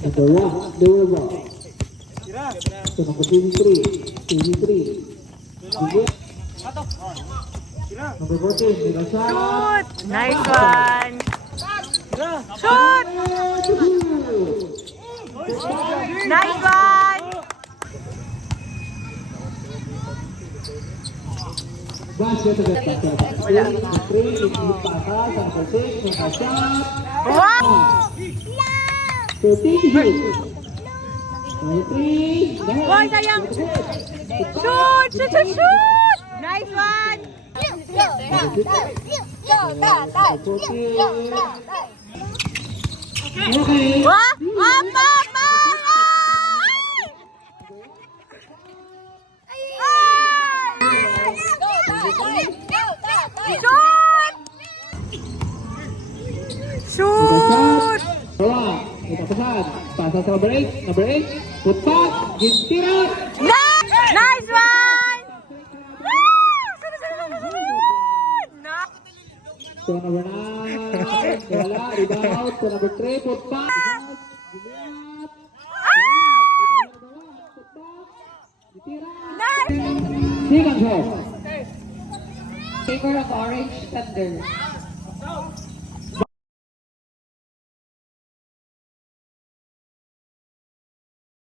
Number 1, lower ball. So number 23. Number 14, Mega shot. Shoot! Nice one! Shoot! Nice one! Basket agad pa siya. Number 3, ipipasa sa number 6, Mega shot. Wow! So take shoot. Number 3, Boy, sayang! Shoot! Shoot! Shoot! Shoot! Nice one! Okay. Wah! Apa? Apa? Shoot! Bola, kita pesan. Pasang sama break, number 8. Put pass, gintiran. Nice one! So number 9, bola, rebound. So number 3, put pass. Second shot. Favor of Orange Thunder.